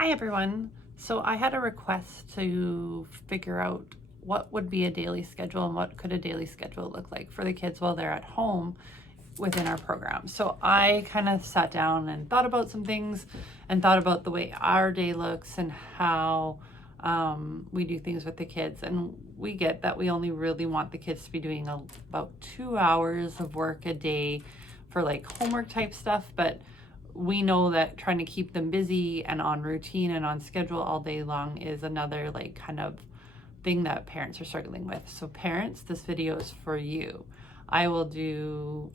Hi everyone. So I had a request to figure out what would be a daily schedule and what could a daily schedule look like for the kids while they're at home within our program. So I kind of sat down and thought about some things and thought about the way our day looks and how we do things with the kids. And we get that we only really want the kids to be doing about 2 hours of work a day for like homework type stuff, but we know that trying to keep them busy and on routine and on schedule all day long is another like kind of thing that parents are struggling with. So parents, this video is for you. I will do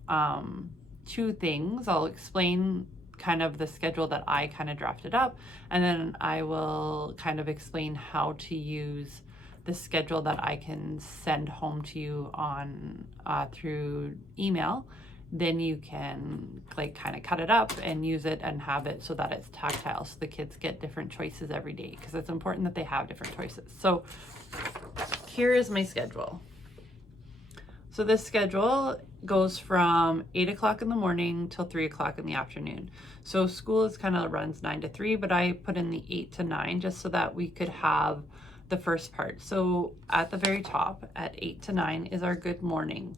two things. I'll explain kind of the schedule that I kind of drafted up, and then I will kind of explain how to use the schedule that I can send home to you on through email. Then you can like kind of cut it up and use it and have it so that it's tactile, so the kids get different choices every day, because it's important that they have different choices. So here is my schedule. So this schedule goes from 8 o'clock in the morning till 3 o'clock in the afternoon. So school is kind of runs 9 to 3, but I put in the 8 to 9 just so that we could have the first part. So at the very top at 8 to 9 is our good morning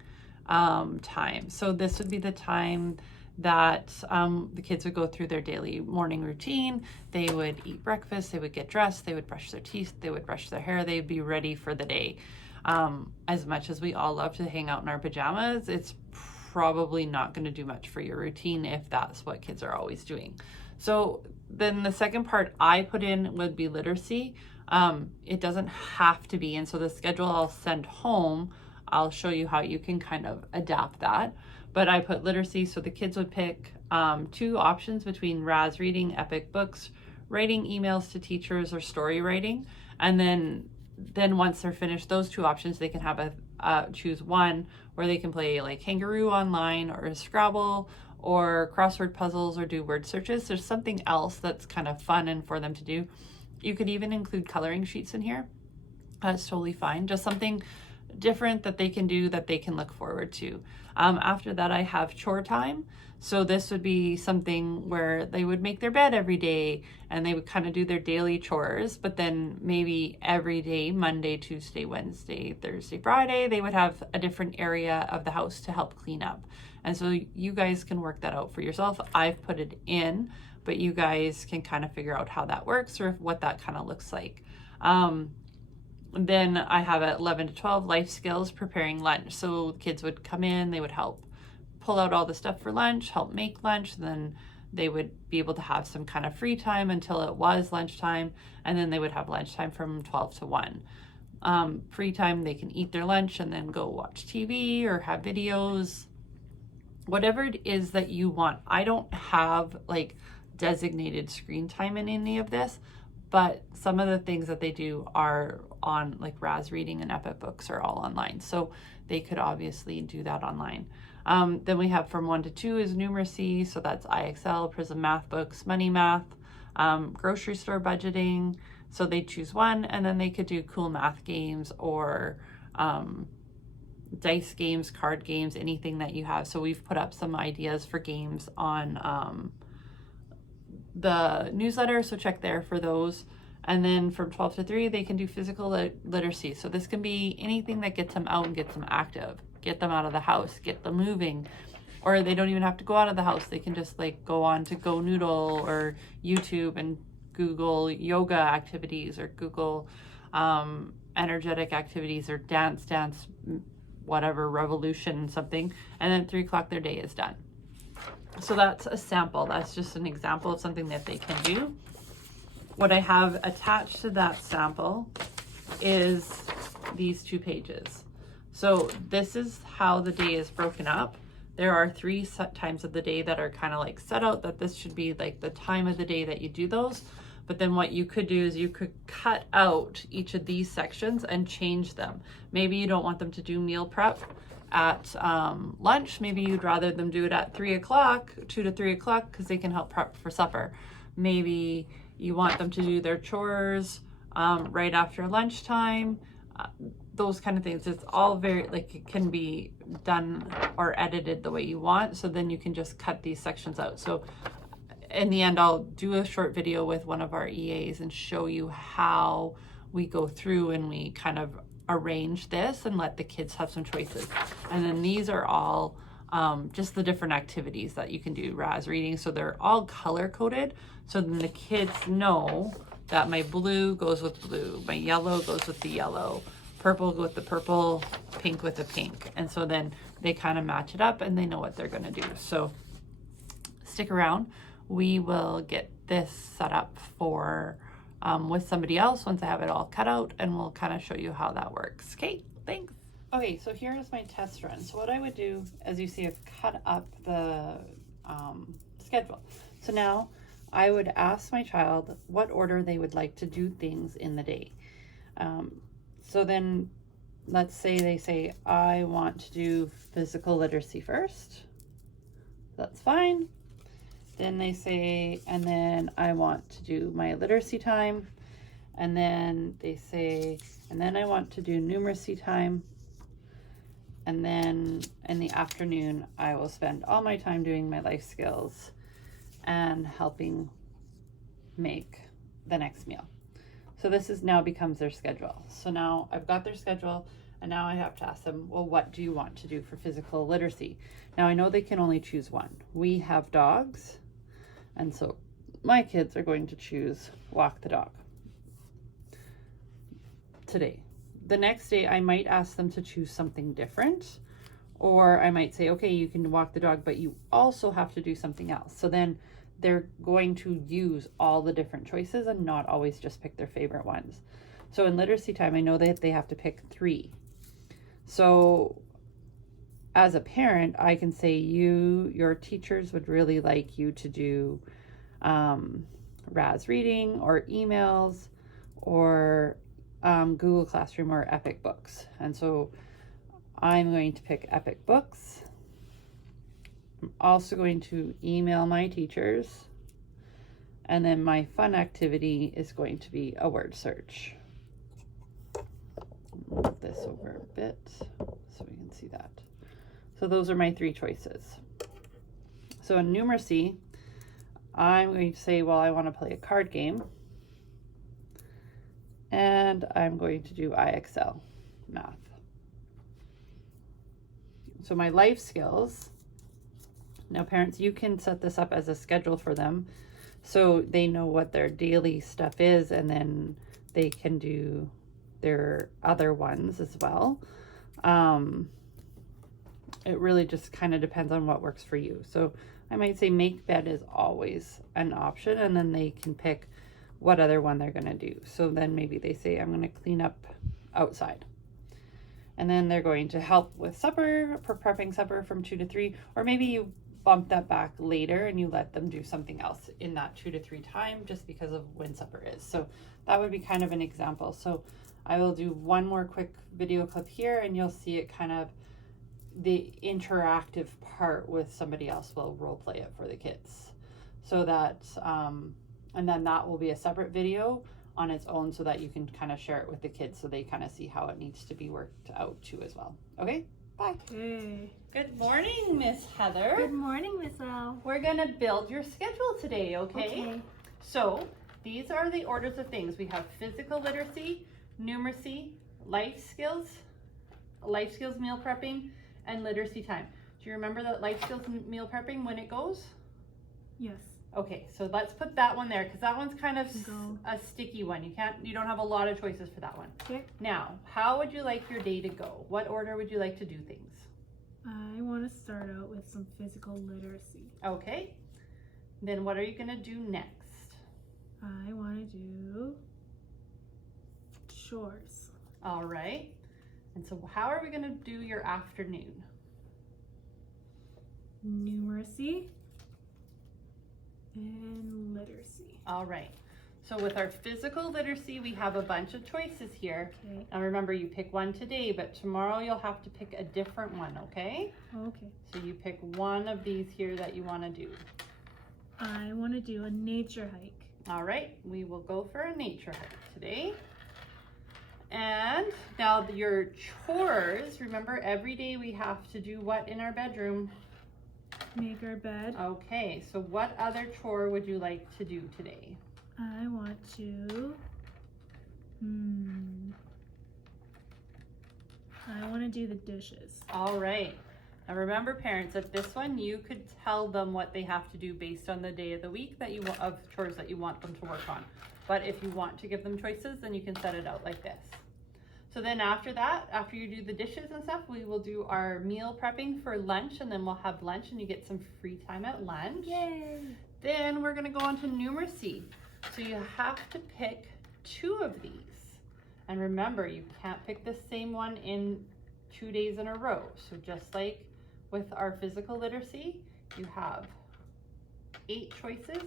time. So this would be the time that the kids would go through their daily morning routine. They would eat breakfast, they would get dressed, they would brush their teeth, they would brush their hair, they'd be ready for the day. As much as we all love to hang out in our pajamas, it's probably not going to do much for your routine if that's what kids are always doing. So then the second part I put in would be literacy. It doesn't have to be, and so the schedule I'll send home, I'll show you how you can kind of adapt that. But I put literacy, so the kids would pick two options between RAS reading, epic books, writing emails to teachers, or story writing. And then once they're finished those two options, they can have choose one where they can play like Kangaroo online or Scrabble or crossword puzzles or do word searches. There's something else that's kind of fun and for them to do. You could even include coloring sheets in here. That's totally fine. Just something different that they can do that they can look forward to. After that, I have chore time. So this would be something where they would make their bed every day and they would kind of do their daily chores, but then maybe every day, Monday, Tuesday, Wednesday, Thursday, Friday, they would have a different area of the house to help clean up. And so you guys can work that out for yourself. I've put it in, but you guys can kind of figure out how that works or what that kind of looks like. Then I have at 11 to 12 life skills, preparing lunch. So kids would come in, they would help pull out all the stuff for lunch, help make lunch, then they would be able to have some kind of free time until it was lunchtime, and then they would have lunchtime from 12 to 1. Free time, they can eat their lunch and then go watch TV or have videos, whatever it is that you want. I don't have like designated screen time in any of this, but some of the things that they do are on like RAS reading and epic books are all online. So they could obviously do that online. Then we have from 1 to 2 is numeracy. So that's IXL, Prism math books, money math, grocery store budgeting. So they choose one, and then they could do cool math games or dice games, card games, anything that you have. So we've put up some ideas for games on the newsletter, so check there for those. And then from 12 to 3, they can do physical literacy. So this can be anything that gets them out and gets them active, get them out of the house, get them moving, or they don't even have to go out of the house. They can just like go on to Go Noodle or YouTube and Google yoga activities or Google energetic activities or dance, whatever, revolution, something. And then at 3 o'clock, their day is done. So that's a sample. That's just an example of something that they can do. What I have attached to that sample is these 2 pages. So this is how the day is broken up. There are 3 set times of the day that are kind of like set out that this should be like the time of the day that you do those. But then what you could do is you could cut out each of these sections and change them. Maybe you don't want them to do meal prep at lunch. Maybe you'd rather them do it at 3 o'clock, 2 to 3 o'clock, because they can help prep for supper. Maybe you want them to do their chores right after lunchtime, those kind of things. It's all very, like, it can be done or edited the way you want. So then you can just cut these sections out. So in the end, I'll do a short video with one of our EAs and show you how we go through and we kind of arrange this and let the kids have some choices. And then these are all just the different activities that you can do RAS reading. So they're all color coded. So then the kids know that my blue goes with blue, my yellow goes with the yellow, purple with the purple, pink with the pink. And so then they kind of match it up and they know what they're going to do. So stick around. We will get this set up for with somebody else once I have it all cut out, and we'll kind of show you how that works. Okay, thanks. Okay, so here is my test run. So what I would do, as you see, I've cut up the schedule. So now I would ask my child what order they would like to do things in the day. So then let's say they say, I want to do physical literacy first. That's fine. Then they say, and then I want to do my literacy time. And then they say, and then I want to do numeracy time. And then in the afternoon, I will spend all my time doing my life skills and helping make the next meal. So this is now becomes their schedule. So now I've got their schedule, and now I have to ask them, well, what do you want to do for physical literacy? Now I know they can only choose one. We have dogs, and so my kids are going to choose walk the dog today. The next day I might ask them to choose something different, or I might say, okay, you can walk the dog, but you also have to do something else. So then they're going to use all the different choices and not always just pick their favorite ones. So in literacy time, I know that they have to pick 3. So as a parent, I can say your teachers would really like you to do RAS reading or emails or Google Classroom or Epic Books. And so I'm going to pick Epic Books. I'm also going to email my teachers. And then my fun activity is going to be a word search. Move this over a bit so we can see that. So those are my 3 choices. So in numeracy, I'm going to say, well, I want to play a card game. And I'm going to do IXL math. So my life skills, now parents, you can set this up as a schedule for them so they know what their daily stuff is, and then they can do their other ones as well. It really just kind of depends on what works for you. So I might say make bed is always an option, and then they can pick what other one they're going to do. So then maybe they say, I'm going to clean up outside. And then they're going to help with supper, for prepping supper from 2 to 3, or maybe you bump that back later and you let them do something else in that 2 to 3 time just because of when supper is. So that would be kind of an example. So I will do one more quick video clip here, and you'll see it kind of the interactive part with somebody else will role play it for the kids. So that, and then that will be a separate video on its own so that you can kind of share it with the kids so they kind of see how it needs to be worked out too as well. Okay, bye. Hey. Good morning, Miss Heather. Good morning, Miss Al. We're gonna build your schedule today, okay? So these are the orders of things. We have physical literacy, numeracy, life skills meal prepping, and literacy time. Do you remember that life skills meal prepping when it goes? Yes. Okay, so let's put that one there because that one's kind of a sticky one. You don't have a lot of choices for that one. Okay. Now, how would you like your day to go? What order would you like to do things? I want to start out with some physical literacy. Okay. Then what are you going to do next? I want to do chores. All right. And so how are we going to do your afternoon? Numeracy and literacy. All right. So with our physical literacy, we have a bunch of choices here. Okay. Now remember, you pick one today, but tomorrow you'll have to pick a different one, okay? Okay. So you pick one of these here that you want to do. I want to do a nature hike. All right, we will go for a nature hike today. And now your chores, remember every day we have to do what in our bedroom? Make our bed. Okay, so what other chore would you like to do today? I want to, I want to do the dishes. All right. Now remember, parents, that this one you could tell them what they have to do based on the day of the week that you want, of chores that you want them to work on. But if you want to give them choices, then you can set it out like this. So then after that, after you do the dishes and stuff, we will do our meal prepping for lunch, and then we'll have lunch and you get some free time at lunch. Yay! Then we're gonna go on to numeracy. So you have to pick 2 of these. And remember, you can't pick the same one in 2 days in a row. So just like with our physical literacy, you have 8 choices,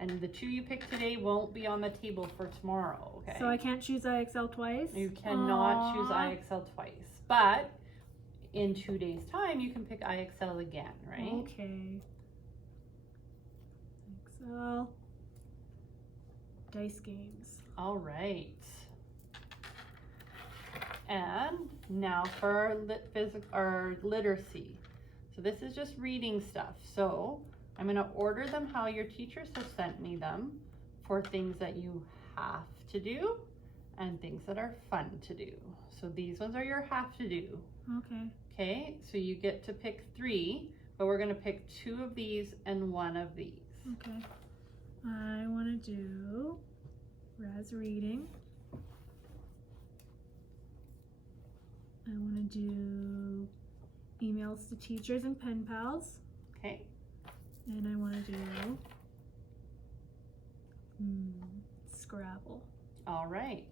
and the 2 you pick today won't be on the table for tomorrow, okay? So I can't choose IXL twice? You cannot choose IXL twice, but in 2 days' time, you can pick IXL again, right? Okay. IXL. Dice games. All right. And now for our literacy. So this is just reading stuff. So I'm going to order them how your teachers have sent me them for things that you have to do and things that are fun to do. So these ones are your have to do. Okay. Okay, so you get to pick 3, but we're going to pick 2 of these and 1 of these. Okay. I want to do Raz reading. I want to do emails to teachers and pen pals. Okay. And I want to do Scrabble. All right.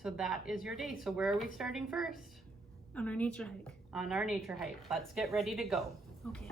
So that is your day. So where are we starting first? On our nature hike. On our nature hike. Let's get ready to go. Okay.